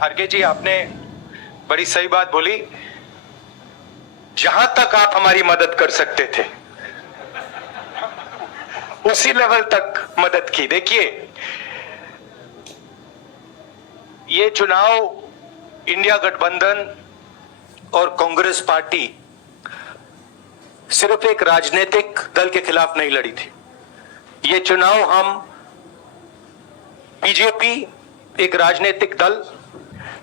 खड़गे जी, आपने बड़ी सही बात बोली। जहां तक आप हमारी मदद कर सकते थे उसी लेवल तक मदद की। देखिए, ये चुनाव इंडिया गठबंधन और कांग्रेस पार्टी सिर्फ एक राजनीतिक दल के खिलाफ नहीं लड़ी थी। ये चुनाव हम बीजेपी, एक राजनीतिक दल,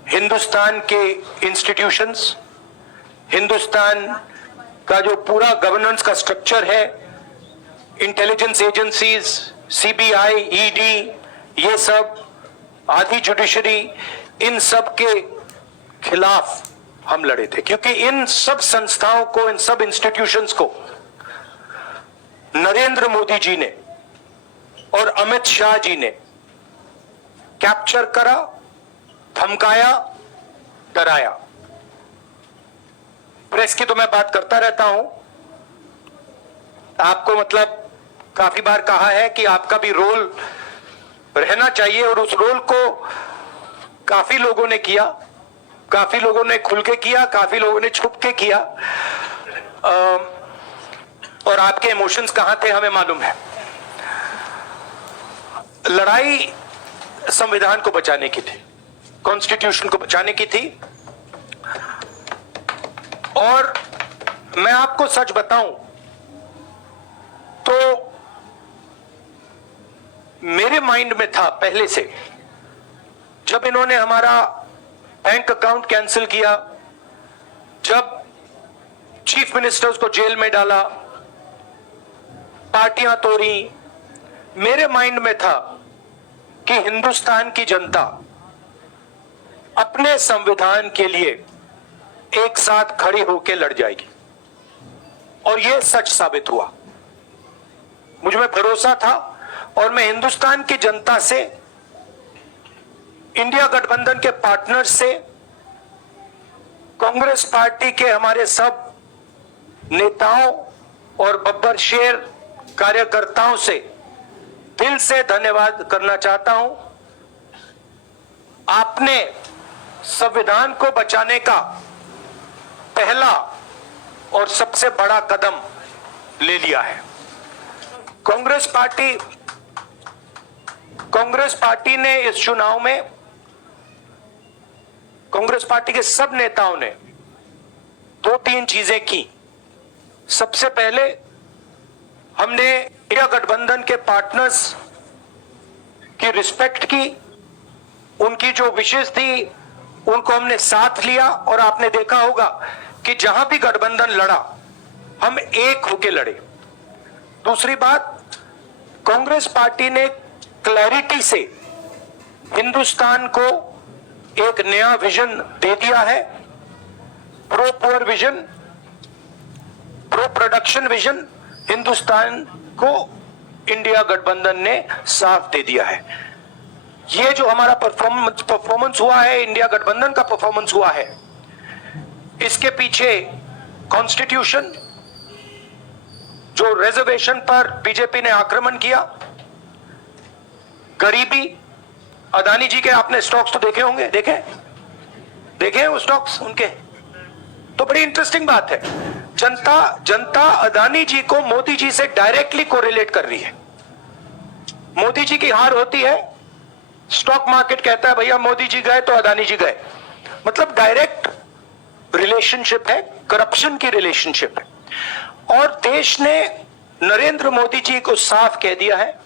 हिंदुस्तान के इंस्टीट्यूशंस, हिंदुस्तान का जो पूरा गवर्नेंस का स्ट्रक्चर है, इंटेलिजेंस एजेंसीज, सीबीआई, ईडी, ये सब, आधी जुडिशरी, इन सब के खिलाफ हम लड़े थे। क्योंकि इन सब संस्थाओं को, इन सब इंस्टीट्यूशंस को नरेंद्र मोदी जी ने और अमित शाह जी ने कैप्चर करा, धमकाया, डराया। प्रेस की तो मैं बात करता रहता हूं, आपको मतलब काफी बार कहा है कि आपका भी रोल रहना चाहिए, और उस रोल को काफी लोगों ने किया, काफी लोगों ने खुल के किया, काफी लोगों ने छुप के किया, और आपके इमोशंस कहां थे हमें मालूम है। लड़ाई संविधान को बचाने की थी, कॉन्स्टिट्यूशन को बचाने की थी। और मैं आपको सच बताऊं तो मेरे माइंड में था पहले से, जब इन्होंने हमारा बैंक अकाउंट कैंसिल किया, जब चीफ मिनिस्टर्स को जेल में डाला, पार्टियां तोड़ी, मेरे माइंड में था कि हिंदुस्तान की जनता अपने संविधान के लिए एक साथ खड़ी होकर लड़ जाएगी। और यह सच साबित हुआ। मुझ में भरोसा था, और मैं हिंदुस्तान की जनता से, इंडिया गठबंधन के पार्टनर्स से, कांग्रेस पार्टी के हमारे सब नेताओं और बब्बर शेर कार्यकर्ताओं से दिल से धन्यवाद करना चाहता हूं। आपने संविधान को बचाने का पहला और सबसे बड़ा कदम ले लिया है। कांग्रेस पार्टी ने इस चुनाव में, कांग्रेस पार्टी के सब नेताओं ने 2-3 चीजें की। सबसे पहले हमने इंडिया गठबंधन के पार्टनर्स की रिस्पेक्ट की, उनकी जो विशेष थी उनको हमने साथ लिया, और आपने देखा होगा कि जहां भी गठबंधन लड़ा हम एक होकर लड़े। दूसरी बात, कांग्रेस पार्टी ने क्लैरिटी से हिंदुस्तान को एक नया विजन दे दिया है, pro poor vision, pro production vision. Hindustan को इंडिया गठबंधन ने साफ दे दिया है। ये जो हमारा परफॉर्मेंस हुआ है, इंडिया गठबंधन का परफॉर्मेंस हुआ है, इसके पीछे कॉन्स्टिट्यूशन, जो रिजर्वेशन पर बीजेपी ने आक्रमण किया, गरीबी, अदानी जी के आपने स्टॉक्स तो देखे होंगे, देखे हैं वो स्टॉक्स उनके, तो बड़ी इंटरेस्टिंग बात है। जनता अदानी जी को मोदी जी से डायरेक्टली कोरिलेट कर रही है। मोदी जी की हार होती है, स्टॉक मार्केट कहता है भैया मोदी जी गए तो अदानी जी गए। मतलब डायरेक्ट रिलेशनशिप है, करप्शन की रिलेशनशिप है। और देश ने नरेंद्र मोदी जी को साफ कह दिया है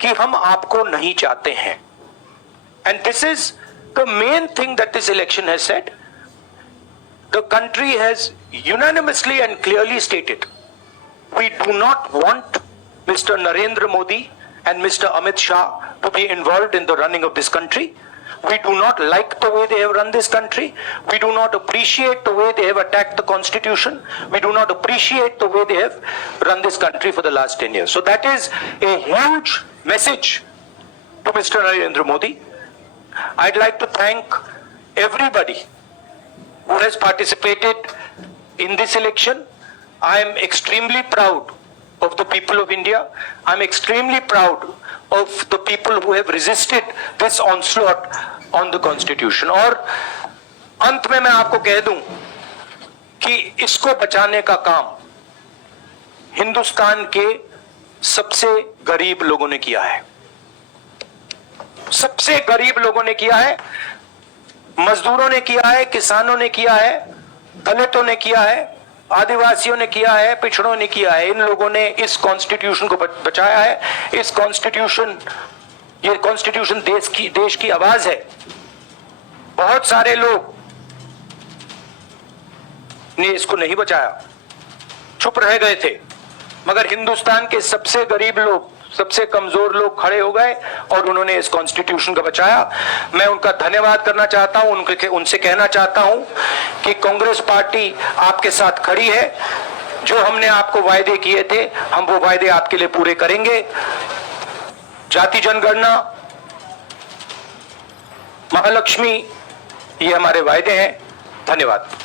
कि हम आपको नहीं चाहते हैं। And this is the main thing that this election has said. The country has unanimously and clearly stated, we do not want Mr. Narendra Modi and Mr. Amit Shah to be involved in the running of this country. We do not like the way they have run this country. We do not appreciate the way they have attacked the constitution. We do not appreciate the way they have run this country for the last 10 years. So that is a huge message to Mr. Narendra Modi. I'd like to thank everybody who has participated in this election. I am extremely proud of the people of India. I'm extremely proud of the people who have resisted this onslaught on the constitution. और अंत में मैं आपको कह दूं कि इसको बचाने का काम हिंदुस्तान के सबसे गरीब लोगों ने किया है, सबसे गरीब लोगों ने किया है, मजदूरों ने किया है, किसानों ने किया है, दलितों ने किया है, आदिवासियों ने किया है, पिछड़ों ने किया है। इन लोगों ने इस कॉन्स्टिट्यूशन को बचाया है। इस कॉन्स्टिट्यूशन, ये कॉन्स्टिट्यूशन देश की आवाज है। बहुत सारे लोग ने इसको नहीं बचाया, चुप रह गए थे, मगर हिंदुस्तान के सबसे गरीब लोग, सबसे कमजोर लोग खड़े हो गए और उन्होंने इस कॉन्स्टिट्यूशन को बचाया। मैं उनका धन्यवाद करना चाहता हूं, उनसे कहना चाहता हूं कि कांग्रेस पार्टी आपके साथ खड़ी है। जो हमने आपको वायदे किए थे, हम वो वायदे आपके लिए पूरे करेंगे। जाति जनगणना, महालक्ष्मी, ये हमारे वायदे हैं। धन्यवाद।